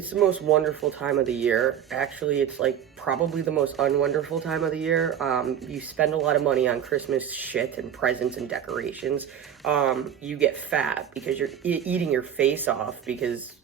It's the most wonderful time of the year. Actually, it's like probably the most unwonderful time of the year. You spend a lot of money on Christmas shit and presents and decorations. You get fat because you're eating your face off because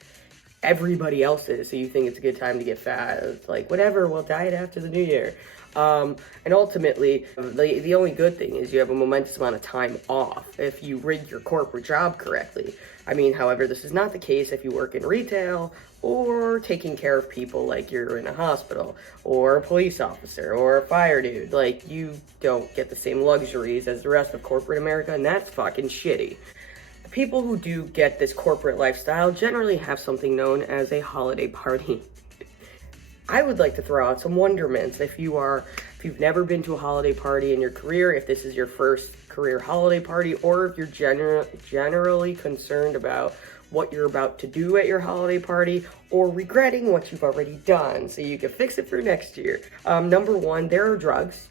everybody else is. So you think it's a good time to get fat. It's like, whatever, we'll diet after the new year. And ultimately, the only good thing is you have a momentous amount of time off if you rig your corporate job correctly. I mean, however, this is not the case if you work in retail or taking care of people like you're in a hospital or a police officer or a fire dude. Like, you don't get the same luxuries as the rest of corporate America, and that's fucking shitty. The people who do get this corporate lifestyle generally have something known as a holiday party. I would like to throw out some wonderments if you've never been to a holiday party in your career, if this is your first career holiday party, or if you're generally concerned about what you're about to do at your holiday party, or regretting what you've already done so you can fix it for next year. Number one, there are drugs,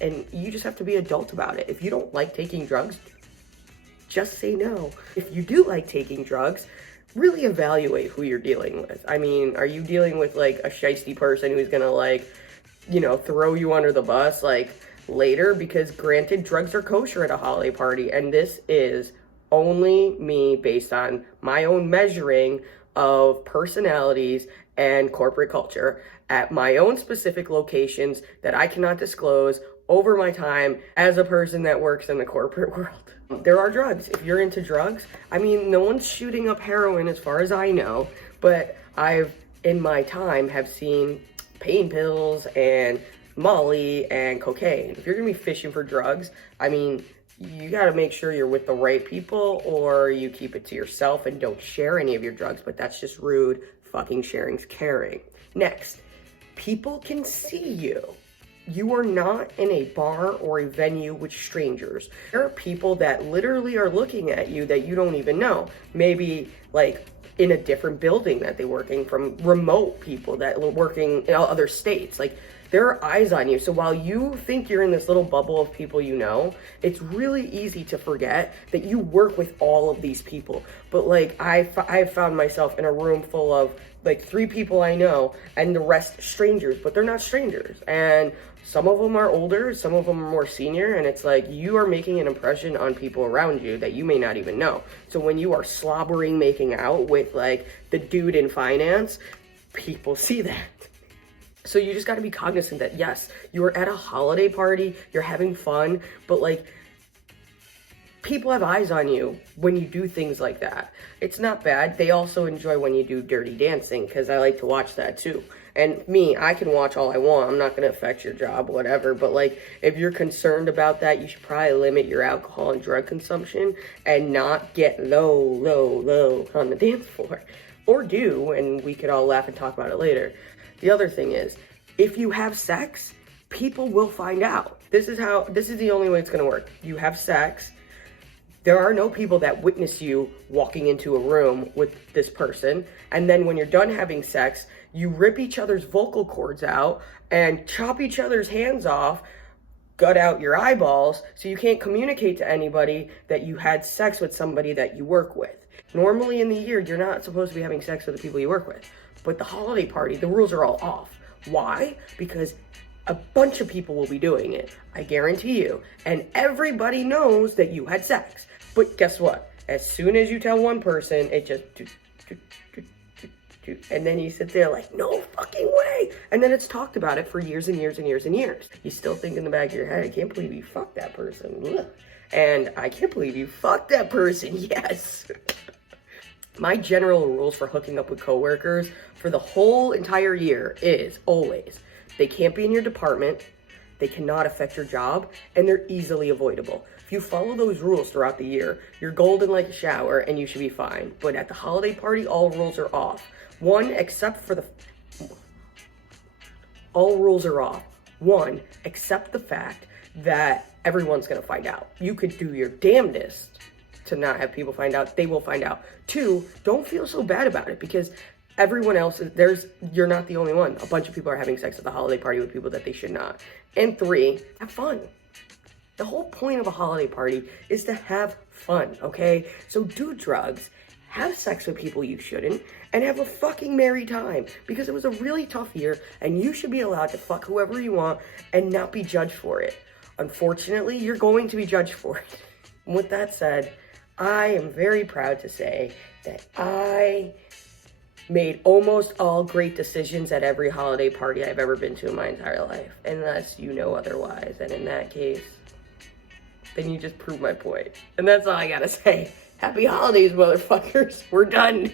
and you just have to be adult about it. If you don't like taking drugs, just say no. If you do like taking drugs, really evaluate who you're dealing with. I mean, are you dealing with like a shiesty person who's gonna like, throw you under the bus like later? Because granted, drugs are kosher at a holiday party, and this is only me based on my own measuring of personalities and corporate culture at my own specific locations that I cannot disclose over my time as a person that works in the corporate world. There are drugs. If you're into drugs, I mean, no one's shooting up heroin as far as I know, but I've, in my time, have seen pain pills and Molly and cocaine. If you're gonna be fishing for drugs, I mean, you gotta make sure you're with the right people, or you keep it to yourself and don't share any of your drugs, but that's just rude. Fucking sharing's caring. Next, people can see you. You are not in a bar or a venue with strangers. There are people that literally are looking at you that you don't even know. Maybe like in a different building that they're working from, remote people that are working in other states. Like, there are eyes on you. So while you think you're in this little bubble of people you know, it's really easy to forget that you work with all of these people. But like, I've found myself in a room full of like 3 people I know and the rest strangers, but they're not strangers. And some of them are older, some of them are more senior, and it's like you are making an impression on people around you that you may not even know. So when you are slobbering making out with like the dude in finance, people see that. So you just got to be cognizant that yes, you're at a holiday party, you're having fun, but like, people have eyes on you when you do things like that. It's not bad. They also enjoy when you do dirty dancing, because I like to watch that too. And me, I can watch all I want. I'm not going to affect your job, whatever. But like, if you're concerned about that, you should probably limit your alcohol and drug consumption and not get low on the dance floor. Or do, and we could all laugh and talk about it later. The other thing is, if you have sex, people will find out. This is the only way it's going to work. You have sex. There are no people that witness you walking into a room with this person, and then when you're done having sex, you rip each other's vocal cords out and chop each other's hands off, gut out your eyeballs, so you can't communicate to anybody that you had sex with somebody that you work with. Normally in the year, you're not supposed to be having sex with the people you work with, but the holiday party, the rules are all off. Why? Because a bunch of people will be doing it, I guarantee you, and everybody knows that you had sex. But guess what? As soon as you tell one person, it just and then you sit there like, no fucking way. And then it's talked about it for years and years and years and years. You still think in the back of your head, I can't believe you fucked that person. Ugh. And I can't believe you fucked that person. Yes. My general rules for hooking up with coworkers for the whole entire year is always, they can't be in your department, they cannot affect your job, and they're easily avoidable. If you follow those rules throughout the year, you're golden like a shower and you should be fine. But at the holiday party, all rules are off. All rules are off. One, except the fact that everyone's gonna find out. You could do your damnedest to not have people find out. They will find out. 2, don't feel so bad about it, because everyone else you're not the only one. A bunch of people are having sex at the holiday party with people that they should not. And 3, have fun. The whole point of a holiday party is to have fun, okay? So do drugs, have sex with people you shouldn't, and have a fucking merry time, because it was a really tough year, and you should be allowed to fuck whoever you want and not be judged for it. Unfortunately, you're going to be judged for it. With that said, I am very proud to say that I made almost all great decisions at every holiday party I've ever been to in my entire life, unless you know otherwise. And in that case, then you just proved my point. And that's all I gotta say. Happy holidays, motherfuckers. We're done.